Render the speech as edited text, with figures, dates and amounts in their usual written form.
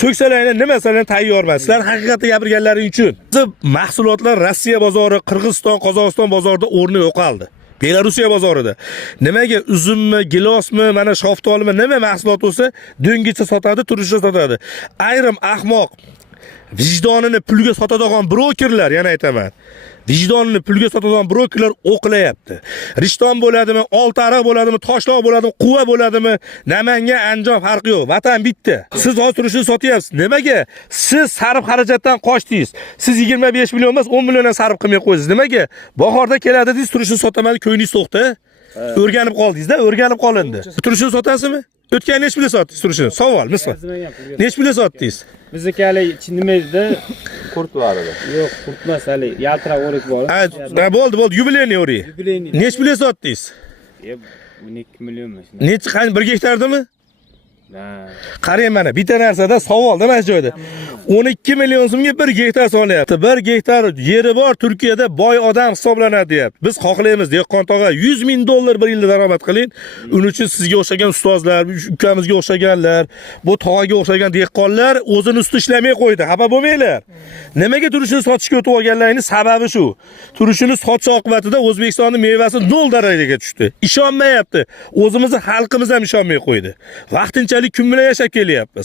So'ksalaringlar nimasalar tayyorman. Sizlar haqiqatni gapirganlaring uchun. Siz mahsulotlar Rossiya bozori, Qirg'iziston, Qozog'iston bozorida o'rni yo'qoldi. Belorusiya bozorida. Nimaga uzummi, gilosmi, mana shaftolimi, nima mahsulot bo'lsa, do'ngicha sotadi, turishda sotadi. Ayrim ahmoq vijdonini pulga sotadigan brokerlar, yana aytaman. Vijdonini pulga sotadigan brokerlar o'qilayapti. Rishton bo'ladimi, Oltiariq bo'ladimi, Toshloq bo'ladimi, Quva bo'ladimi, Namangan, Andijon farqi yo'q. Vatan bitta. Siz hozir turishni sotyapsiz. Nimaga? Siz sarf xarajatdan qochdingiz. Siz 25 million emas, 10 milliondan sarf qilmay qo'ydingiz. Nimaga? Bahorda keladi deysiz, turishni sotaman, ko'nglingiz to'qdi. O'rganib qoldingiz-da, o'rganib qolindi. Turishni sotasizmi? O'tgan nech pulga sotdingiz turishni? Savol, misol. Nech pulga sotdingiz? Bizniki hali nima edi? Qurt bor edi. Yo'q, qurt emas, hali yaltiroq o'rik bor. Ha, bo'ldi, yubileyniy o'rik. Nech pulga sotdingiz? 12 millionmi? Necha qani 1 gektardami? Ha. Qarang mana, bitta narsada savolda mana shu joyda. 12 million so'mga 1 gektar solyapti. 1 gektar yeri bor Turkiyada boy odam hisoblanadi deyapti. Biz xohlaymiz, dehqon tog'a 100 ming dollar bir yilda daromad qiling. Uning uchun sizga o'xshagan ustozlar, ukamizga o'xshaganlar, bu tog'aga o'xshagan dehqonlar o'zini ustida ishlamay qo'ydi. Xafa bo'lmanglar. Nimaga turishini sotishga o'tib olganlaringning sababi shu. Turishini sotish oqibatida O'zbekistonning mevasi 0 darajaga tushdi. Ishonmayapti. O'zimizning xalqimiz ham ishonmay qo'ydi. Vaqtinchalik kun bilan yashab kelyapmiz.